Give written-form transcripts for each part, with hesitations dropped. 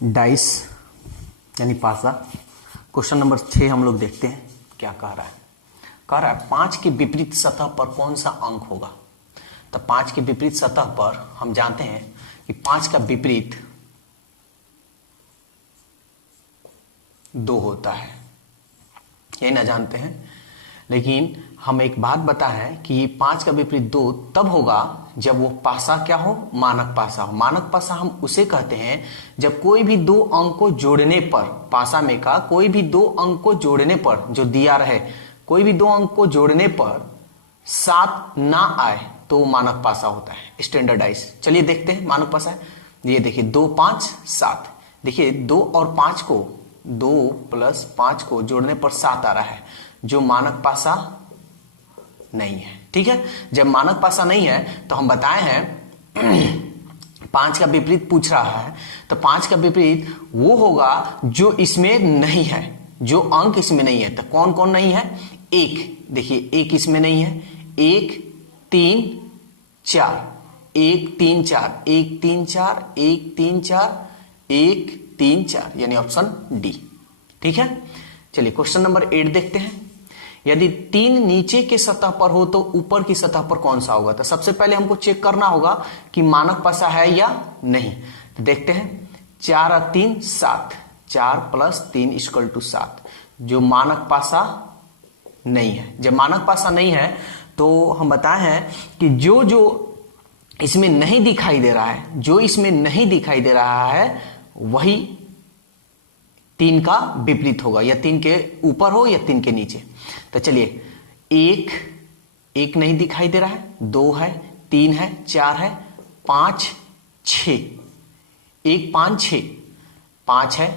Dice यानी पासा। Question number 6 हम लोग देखते हैं क्या कह रहा है। कह रहा है 5 के विपरीत सतह पर कौन सा अंक होगा। तो 5 के विपरीत सतह पर हम जानते हैं कि 5 का विपरीत 2 होता है, ये ना जानते हैं। लेकिन हम एक बात बता है कि 5 का विपरीत 2 तब होगा जब वो पासा क्या हो, मानक पासा हो। मानक पासा हम उसे कहते हैं जब कोई भी 2 अंक को जोड़ने पर, पासा में का कोई भी 2 अंक को जोड़ने पर जो दिया रहे, कोई भी 2 अंक को जोड़ने पर 7 ना आए तो मानक पासा होता है, स्टैंडर्डाइज। चलिए देखते हैं मानक पासा है। ये देखिए 2 5 7, देखिए 2 और 5 को, 2 + 5 को जोड़ने पर 7 आ रहा है, जो मानक पासा नहीं है। ठीक है, जब मानक पासा नहीं है तो हम बताए हैं 5 का विपरीत पूछ रहा है, तो 5 का विपरीत वो होगा जो इसमें नहीं है, जो अंक इसमें नहीं है। तो कौन कौन नहीं है? 1, देखिए 1 इसमें नहीं है, 1 3 4, 1 3 4, 1 3 4, 1 3 4, 1 3 4, यानी ऑप्शन डी। ठीक है, चलिए क्वेश्चन नंबर 8 देखते हैं। यदि 3 नीचे के सतह पर हो तो ऊपर की सतह पर कौन सा होगा। तो सबसे पहले हमको चेक करना होगा कि मानक पासा है या नहीं। तो देखते हैं 4 और 3 7, 4 + 3 = 7, जो मानक पासा नहीं है। जब मानक पासा नहीं है तो हम बताए हैं कि जो जो इसमें नहीं दिखाई दे रहा है, जो इसमें नहीं दिखाई दे रहा है वही 3 का विपरीत होगा, या 3 के ऊपर हो या 3 के नीचे। तो चलिए 1 नहीं दिखाई दे रहा है, 2 है, 3 है, 4 है, 5 6, 1 5 6, 5 है,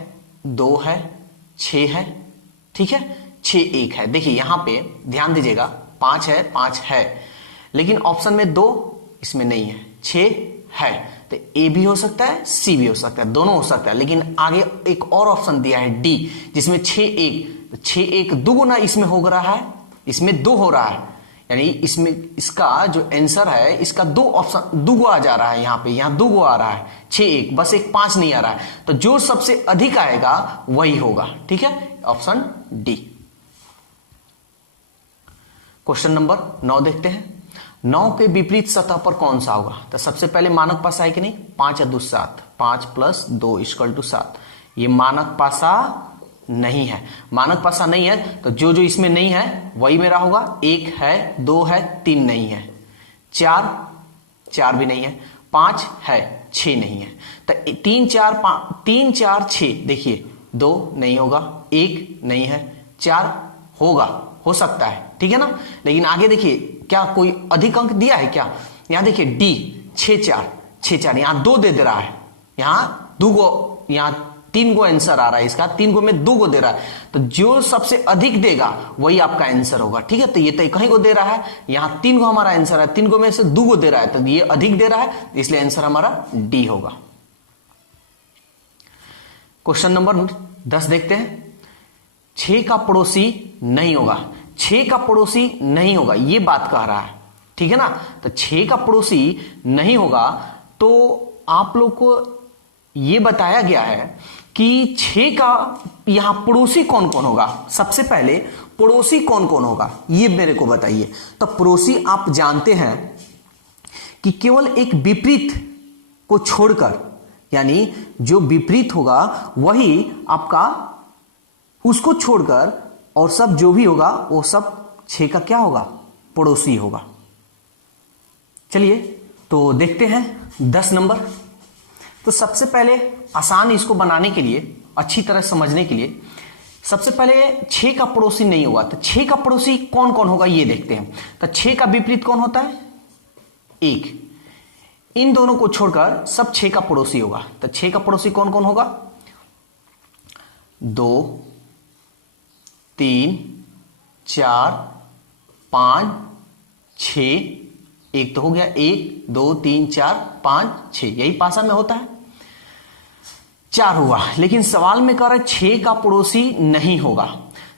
2 है, 6 है। ठीक है, 6 1 है। देखिए यहां पे ध्यान दीजिएगा, 5 है, लेकिन ऑप्शन में 2 इसमें नहीं है, 6 है। तो ए भी हो सकता है, सी भी हो सकता है, दोनों हो सकता है। लेकिन आगे एक और ऑप्शन दिया है डी, जिसमें 6 1, तो 6 1 दुगुना इसमें हो रहा है, इसमें 2 हो रहा है, यानी इसमें इसका जो आंसर है इसका 2 ऑप्शन दुगो आ जा रहा है। यहाँ पे यहाँ दुगो आ रहा है, 6 1, बस एक 5 नहीं आ रहा है। तो जो सबसे अधिक आएगा वही होगा। ठीक है, ऑप्शन डी। क्वेश्चन नंबर 9 देखते हैं। 9 के विपरीत सतह पर कौन सा होगा। तो सबसे पहले मानक पासा है कि नहीं, 5 और 2 7, 5 + 2 = 7, ये मानक पासा नहीं है। मानक पासा नहीं है तो जो जो इसमें नहीं है वही मेरा होगा। 1 है, 2 है, 3 नहीं है, 4 भी नहीं है, 5 है, 6 नहीं है। तो 3 4 6, देखिए 2 नहीं होगा, 1 नहीं है, 4 होगा, हो सकता है। ठीक है ना, लेकिन आगे देखिए क्या कोई अधिक अंक दिया है क्या। यहां देखिए डी 6 4, यहां 2 दे रहा है, यहां 2 गो, यहां 3 गो आंसर आ रहा है इसका, 3 गो में 2 गो दे रहा है। तो जो सबसे अधिक देगा वही आपका आंसर होगा। ठीक है, तो ये तो कहीं को दे रहा है, यहां 3 गो हमारा आंसर है, 3 गो में से 2 गो दे रहा है, तो ये अधिक दे रहा है, इसलिए आंसर हमारा डी होगा। क्वेश्चन नंबर 10 देखते हैं। 6 का पड़ोसी नहीं होगा। 6 का पड़ोसी नहीं होगा, ये बात कह रहा है। ठीक है ना, तो 6 का पड़ोसी नहीं होगा तो आप लोग को यह बताया गया है कि 6 का यहां पड़ोसी कौन कौन होगा। सबसे पहले पड़ोसी कौन कौन होगा ये मेरे को बताइए। तो पड़ोसी आप जानते हैं कि केवल एक विपरीत को छोड़कर, यानी जो विपरीत होगा वही आपका, उसको छोड़कर और सब जो भी होगा वो सब 6 का क्या होगा, पड़ोसी होगा। चलिए तो देखते हैं 10 नंबर। तो सबसे पहले आसान इसको बनाने के लिए, अच्छी तरह समझने के लिए, सबसे पहले 6 का पड़ोसी नहीं होगा तो 6 का पड़ोसी कौन कौन होगा ये देखते हैं। तो 6 का विपरीत कौन होता है, 1। इन दोनों को छोड़कर सब 6 का पड़ोसी होगा। तो 6 का पड़ोसी कौन कौन होगा, 2 3 4 5 6, एक तो हो गया, 1 2 3 4 5 6, यही पासा में होता है, 4 हुआ। लेकिन सवाल में कह रहा है 6 का पड़ोसी नहीं होगा।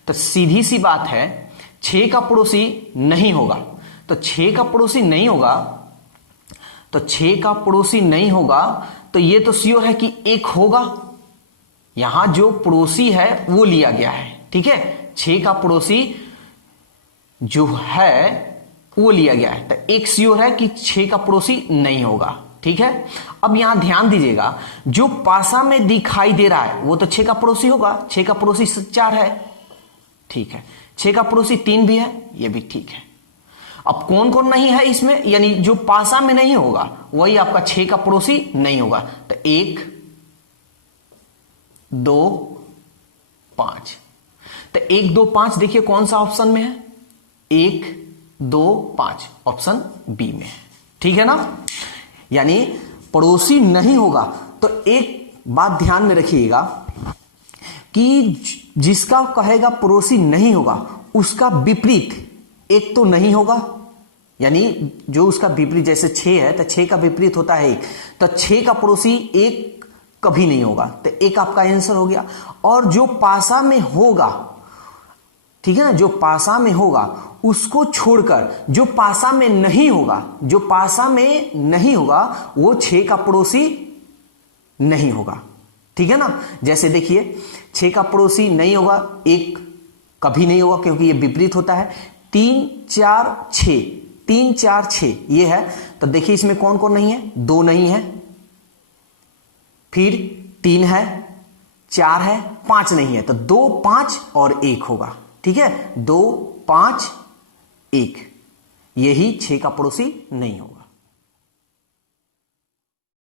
तो सीधी सी बात है 6 का पड़ोसी नहीं होगा। तो 6 का पड़ोसी नहीं होगा, तो 6 का पड़ोसी नहीं होगा तो ये तो श्योर है कि 1 होगा, यहां जो पड़ोसी है वो लिया गया है, ठीक है। 6 का पड़ोसी जो है वो लिया गया है, तो एक श्योर है कि 6 का पड़ोसी नहीं होगा, ठीक है। अब यहां ध्यान दीजिएगा, जो पासा में दिखाई दे रहा है वो तो 6 का पड़ोसी होगा, 6 का पड़ोसी 4 है, ठीक है। 6 का पड़ोसी 3 भी है, ये भी ठीक है। अब कौन कौन नहीं है इसमें, यानी जो पासा में नहीं होगा वही आपका 6 का पड़ोसी नहीं होगा, तो 1 2 5, तो 1 2 5 देखिए कौन सा ऑप्शन में है, 1 2 5 ऑप्शन बी में है, ठीक है ना। यानी पड़ोसी नहीं होगा, तो एक बात ध्यान में रखिएगा कि जिसका कहेगा पड़ोसी नहीं होगा उसका विपरीत एक तो नहीं होगा, यानी जो उसका विपरीत, जैसे 6 है तो 6 का विपरीत होता है 1, तो 6 का पड़ोसी 1 कभी नहीं होगा, तो एक आपका आंसर हो गया। और जो पासा में होगा, ठीक है ना, जो पासा में होगा उसको छोड़कर जो पासा में नहीं होगा, जो पासा में नहीं होगा वो 6 का पड़ोसी नहीं होगा, ठीक है ना। जैसे देखिए 6 का पड़ोसी नहीं होगा, 1 कभी नहीं होगा क्योंकि ये विपरीत होता है, 3 4 6, 3 4 6 ये है, तो देखिए इसमें कौन कौन नहीं है, 2 नहीं है, फिर 3 है, 4 है, 5 नहीं है, तो 2 5 और 1 होगा, ठीक है। 2 5 1 यही 6 का पड़ोसी नहीं होगा।